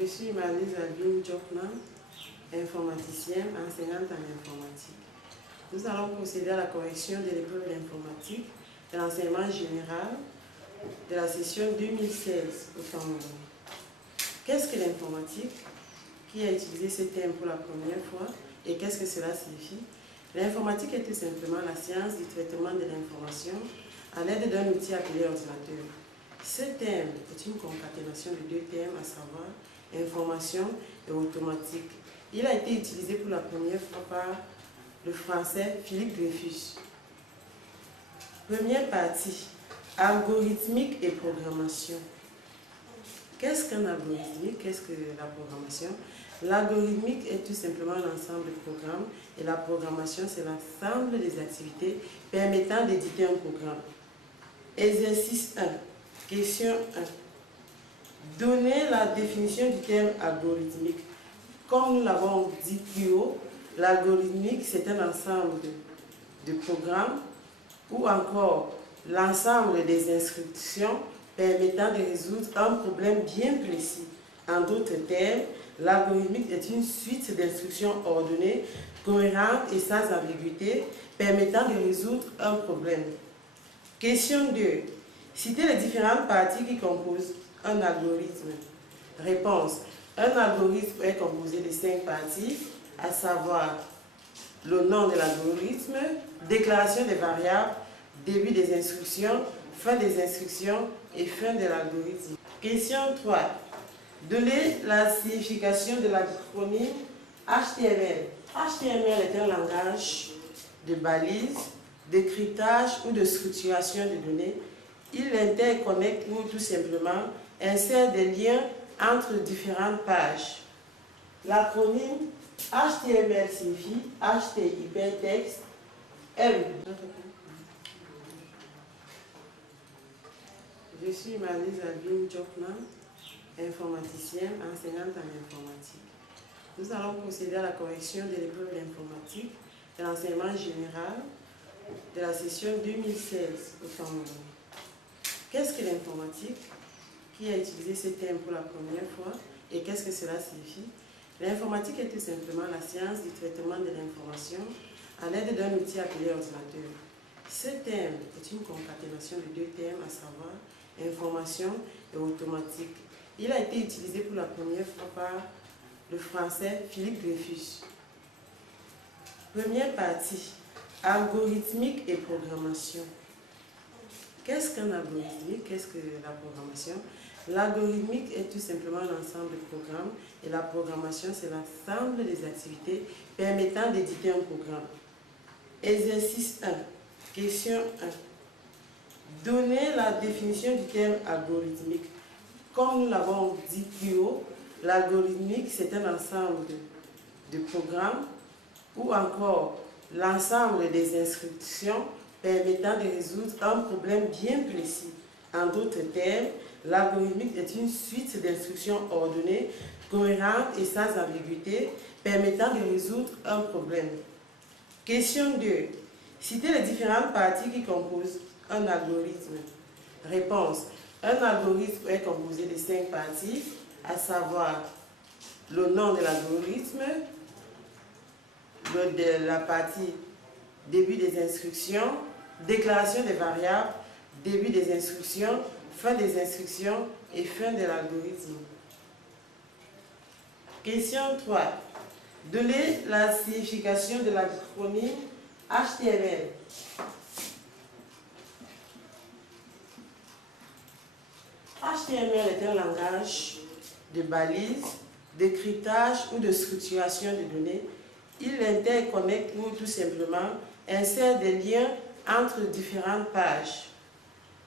Je suis Marlise Albine Djokna, informaticienne, enseignante en informatique. Nous allons procéder à la correction de l'épreuve d'informatique de l'enseignement général de la session 2016 au Cameroun. Qu'est-ce que l'informatique? Qui a utilisé ce terme pour la première fois et qu'est-ce que cela signifie? L'informatique est tout simplement la science du traitement de l'information à l'aide d'un outil appelé ordinateur. Ce terme est une concaténation de deux termes, à savoir information et automatique. Il a été utilisé pour la première fois par le français Philippe Dreyfus. Première partie, algorithmique et programmation. Qu'est-ce qu'un algorithmique? Qu'est-ce que la programmation? L'algorithmique est tout simplement l'ensemble de programmes et la programmation, c'est l'ensemble des activités permettant d'éditer un programme. Exercice 1. Question 1. Donnez la définition du terme algorithmique. Comme nous l'avons dit plus haut, l'algorithmique, c'est un ensemble de programmes ou encore l'ensemble des instructions permettant de résoudre un problème bien précis. En d'autres termes, l'algorithmique est une suite d'instructions ordonnées, cohérentes et sans ambiguïté, permettant de résoudre un problème. Question 2. Citez les différentes parties qui composent un algorithme. Réponse. Un algorithme est composé de 5 parties, à savoir le nom de l'algorithme, déclaration des variables, début des instructions, fin des instructions et fin de l'algorithme. Question 3. Donnez la signification de l'acronyme HTML. HTML est un langage de balises, de cryptage ou de structuration de données. Il interconnecte ou tout simplement insère des liens entre différentes pages. L'acronyme HTML signifie HT hypertexte, M. Je suis Marlise Albine Djokna, informaticienne, enseignante en informatique. Nous allons procéder à la correction de l'épreuve d'informatique de l'enseignement général de la session 2016 au Cameroun. Qu'est-ce que l'informatique? Qui a utilisé ce terme pour la première fois et qu'est-ce que cela signifie? L'informatique est tout simplement la science du traitement de l'information à l'aide d'un outil appelé ordinateur. Ce terme est une concaténation de deux termes, à savoir information et automatique. Il a été utilisé pour la première fois par le français Philippe Dreyfus. Première partie, algorithmique et programmation. Qu'est-ce qu'un algorithmique? Qu'est-ce que la programmation? L'algorithmique est tout simplement l'ensemble de programmes et la programmation, c'est l'ensemble des activités permettant d'éditer un programme. Exercice 1. Question 1. Donnez la définition du terme algorithmique. Comme nous l'avons dit plus haut, l'algorithmique, c'est un ensemble de programmes ou encore l'ensemble des instructions permettant de résoudre un problème bien précis. En d'autres termes, l'algorithmique est une suite d'instructions ordonnées, cohérentes et sans ambiguïté, permettant de résoudre un problème. Question 2. Citez les différentes parties qui composent un algorithme. Réponse. Un algorithme est composé de 5 parties, à savoir le nom de l'algorithme, de la partie début des instructions, déclaration des variables, début des instructions, fin des instructions et fin de l'algorithme. Question 3. Donnez la signification de l'acronyme HTML. HTML est un langage de balises, de cryptage ou de structuration de données. Il interconnecte ou tout simplement insère des liens entre différentes pages.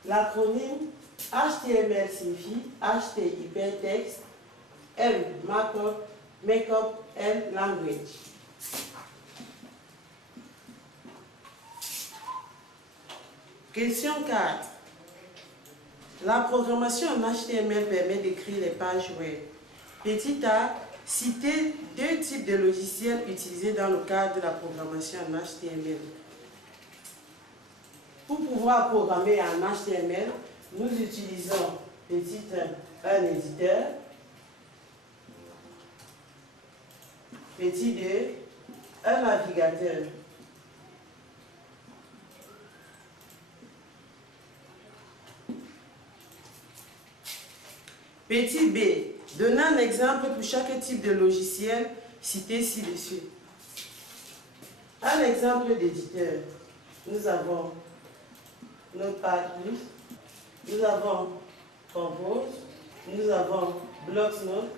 L'acronyme HTML signifie HT hypertexte, M Markup, L language. Question 4. La programmation en HTML permet d'écrire les pages web. Petit a, citez 2 types de logiciels utilisés dans le cadre de la programmation en HTML. Pour pouvoir programmer en HTML, nous utilisons petit 1, un éditeur, Petit 2, un navigateur. Petit b, donnez un exemple pour chaque type de logiciel cité ci-dessus. Un exemple d'éditeur. Nous avons Notepad+, nous avons Compose, nous avons Bloc-Notes.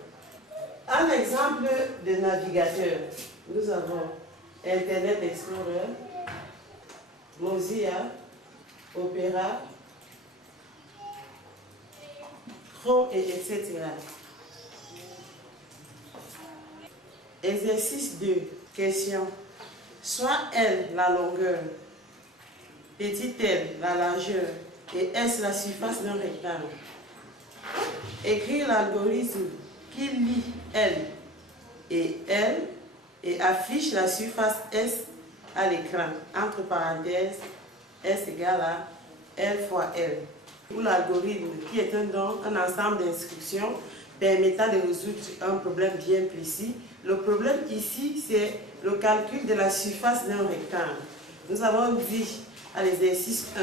Un exemple de navigateur. Nous avons Internet Explorer, Mozilla, Opera, Chrome, etc. Exercice 2. Question. Soit L la longueur, petit l la largeur et S la surface d'un rectangle. Écrire l'algorithme qui lie L et affiche la surface S à l'écran. Entre parenthèses, S égale à L fois L. Ou l'algorithme qui est un ensemble d'instructions permettant de résoudre un problème bien précis. Le problème ici, c'est le calcul de la surface d'un rectangle. Nous avons dit à l'exercice 1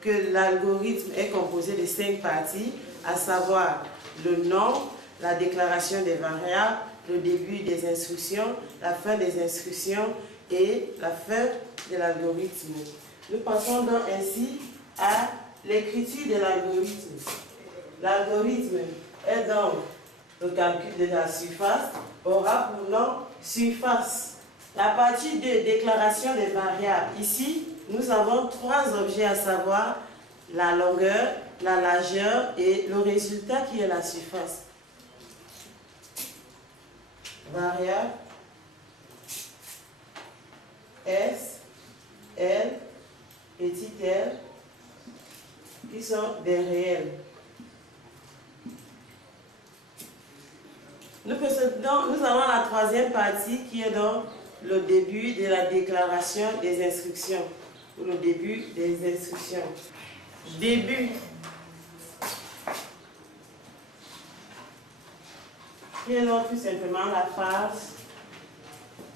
que l'algorithme est composé de 5 parties, à savoir le nom, la déclaration des variables, le début des instructions, la fin des instructions et la fin de l'algorithme. Nous passons donc ainsi à l'écriture de l'algorithme. L'algorithme est donc le calcul de la surface, aura pour nom surface. La partie 2, déclaration des variables. Ici, nous avons 3 objets à savoir la longueur, la largeur et le résultat qui est la surface. Variable S, L, petit l, qui sont des réels. Nous avons la troisième partie qui est donc le début de la déclaration des instructions, ou le début des instructions. Début. Qui est donc tout simplement la phase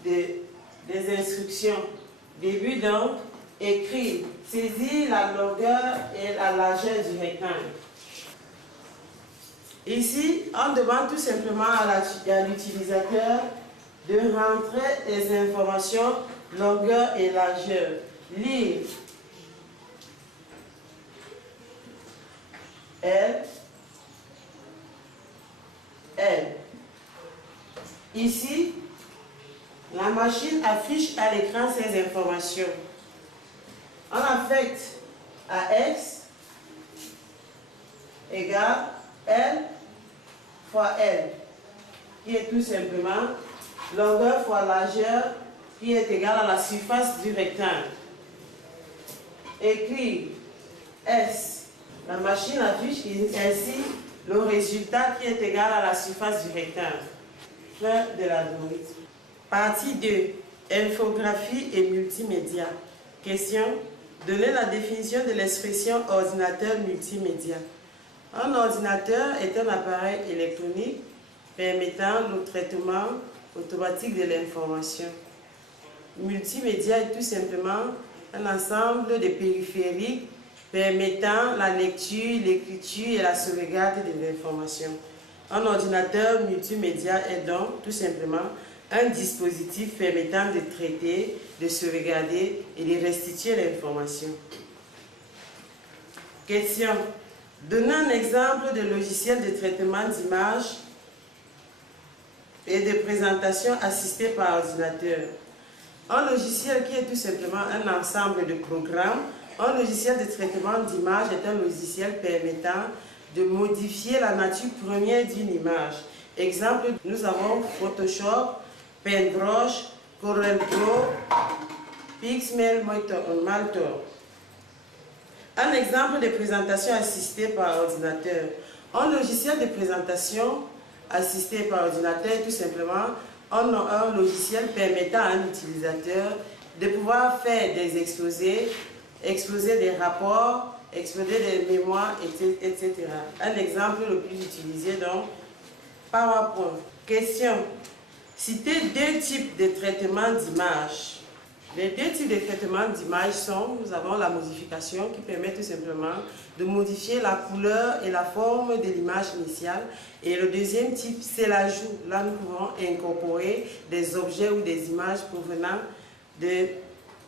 des instructions. Début donc, écrire, saisir la longueur et la largeur du rectangle. Ici, on demande tout simplement à l'utilisateur de rentrer les informations longueur et largeur. Lire L. Ici, la machine affiche à l'écran ces informations. On affecte à X égale L fois L, qui est tout simplement longueur fois largeur, qui est égale à la surface du rectangle. Écrire S. La machine affiche ainsi le résultat qui est égal à la surface du rectangle. Fin de l'algorithme. Partie 2. Infographie et multimédia. Question. Donnez la définition de l'expression ordinateur multimédia. Un ordinateur est un appareil électronique permettant le traitement automatique de l'information. Multimédia est tout simplement un ensemble de périphériques permettant la lecture, l'écriture et la sauvegarde de l'information. Un ordinateur multimédia est donc tout simplement un dispositif permettant de traiter, de sauvegarder et de restituer l'information. Question. Donnez un exemple de logiciel de traitement d'image et de présentation assisté par ordinateur. Un logiciel qui est tout simplement un ensemble de programmes. Un logiciel de traitement d'image est un logiciel permettant de modifier la nature première d'une image. Exemple, nous avons Photoshop, Paintbrush, Corel Draw, Pixelmator. Un exemple de présentation assistée par ordinateur. Un logiciel de présentation assisté par ordinateur est tout simplement un logiciel permettant à un utilisateur de pouvoir faire des exposés, exposer des rapports, exposer des mémoires, etc. Un exemple le plus utilisé donc, PowerPoint. Question. Citez deux types de traitement d'image. Les deux types de traitement d'image sont, nous avons la modification qui permet tout simplement de modifier la couleur et la forme de l'image initiale. Et le deuxième type, c'est l'ajout. Là, nous pouvons incorporer des objets ou des images provenant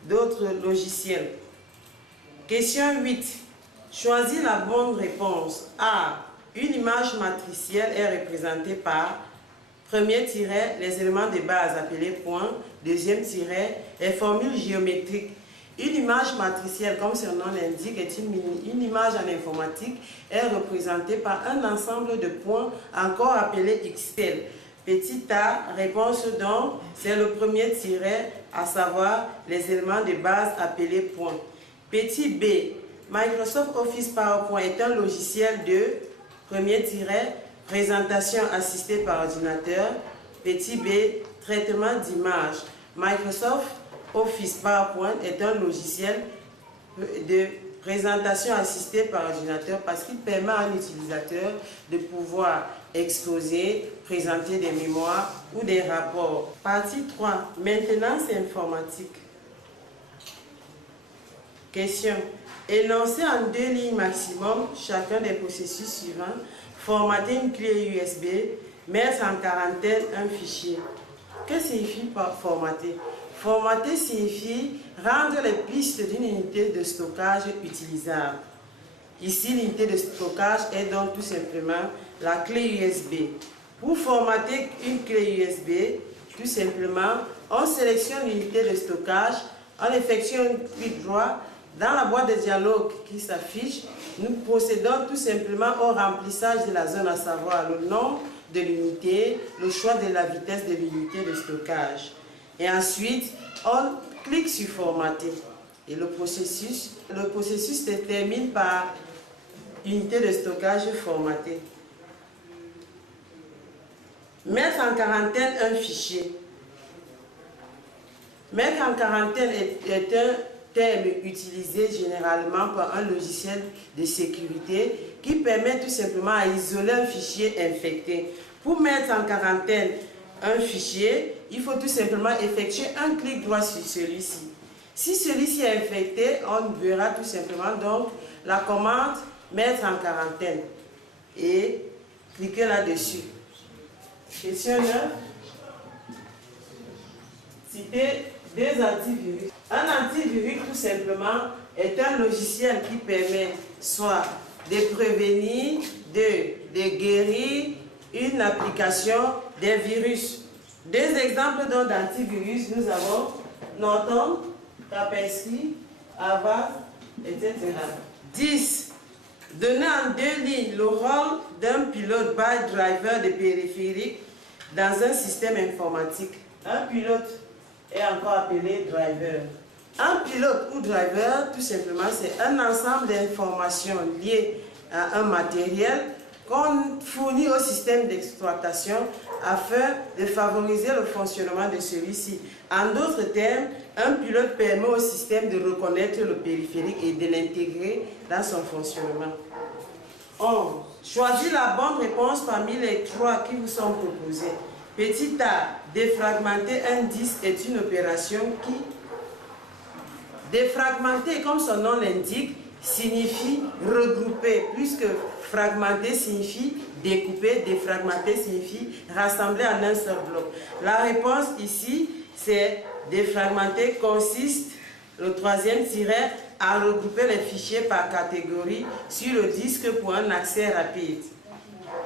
d'autres logiciels. Question 8. Choisis la bonne réponse. A. Une image matricielle est représentée par premier tiret, les éléments de base appelés points. Deuxième tiret, les formules géométriques. Une image matricielle, comme son nom l'indique, est une image en informatique, est représentée par un ensemble de points encore appelés pixels. Petit a, réponse donc, c'est le premier tiret, à savoir les éléments de base appelés points. Petit b, Microsoft Office PowerPoint est un logiciel de premier tiret, présentation assistée par ordinateur. Petit b, traitement d'image. Microsoft Office PowerPoint est un logiciel de présentation assistée par ordinateur parce qu'il permet à un utilisateur de pouvoir exposer, présenter des mémoires ou des rapports. Partie 3. Maintenance informatique. Question. Énoncer en 2 lignes maximum chacun des processus suivants. Formater une clé USB, mettre en quarantaine un fichier. Que signifie par formater? Formater signifie rendre les pistes d'une unité de stockage utilisable. Ici, l'unité de stockage est donc tout simplement la clé USB. Pour formater une clé USB, tout simplement, on sélectionne l'unité de stockage, on effectue un clic droit. Dans la boîte de dialogue qui s'affiche, nous procédons tout simplement au remplissage de la zone, à savoir le nom de l'unité, le choix de la vitesse de l'unité de stockage. Et ensuite, on clique sur formater. Et le processus se termine par unité de stockage formatée. Mettre en quarantaine un fichier. Mettre en quarantaine est un terme utilisé généralement par un logiciel de sécurité qui permet tout simplement à isoler un fichier infecté. Pour mettre en quarantaine un fichier, il faut tout simplement effectuer un clic droit sur celui-ci. Si celui-ci est infecté, on verra tout simplement donc la commande mettre en quarantaine et cliquer là-dessus. Question 9. Citer 2 antivirus. Un antivirus, tout simplement, est un logiciel qui permet soit de prévenir, de guérir une application des virus. 2 exemples d'antivirus, nous avons Norton, Kaspersky, Avast, etc. 10. Donner en 2 lignes le rôle d'un pilote by driver de périphérique dans un système informatique. Un pilote est encore appelé driver. Un pilote ou driver, tout simplement, c'est un ensemble d'informations liées à un matériel qu'on fournit au système d'exploitation afin de favoriser le fonctionnement de celui-ci. En d'autres termes, un pilote permet au système de reconnaître le périphérique et de l'intégrer dans son fonctionnement. 11. Choisis la bonne réponse parmi les 3 qui vous sont proposées. Petit a, défragmenter un disque est une opération qui... Défragmenter, comme son nom l'indique, signifie regrouper, puisque fragmenter signifie découper, défragmenter signifie rassembler en un seul bloc. La réponse ici, c'est défragmenter consiste, le 3e tiret, à regrouper les fichiers par catégorie sur le disque pour un accès rapide.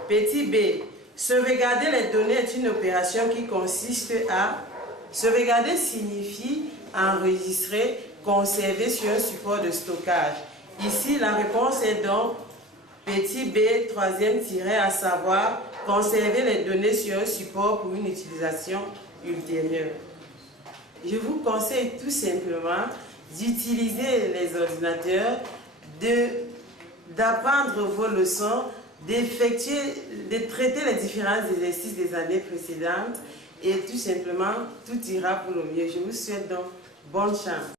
Petit b, sauvegarder les données est une opération qui consiste à... Sauvegarder signifie enregistrer, conserver sur un support de stockage. Ici, la réponse est donc petit b, 3e tiret, à savoir conserver les données sur un support pour une utilisation ultérieure. Je vous conseille tout simplement d'utiliser les ordinateurs, d'apprendre vos leçons, de traiter les différents exercices des années précédentes et tout simplement, tout ira pour le mieux. Je vous souhaite donc bonne chance.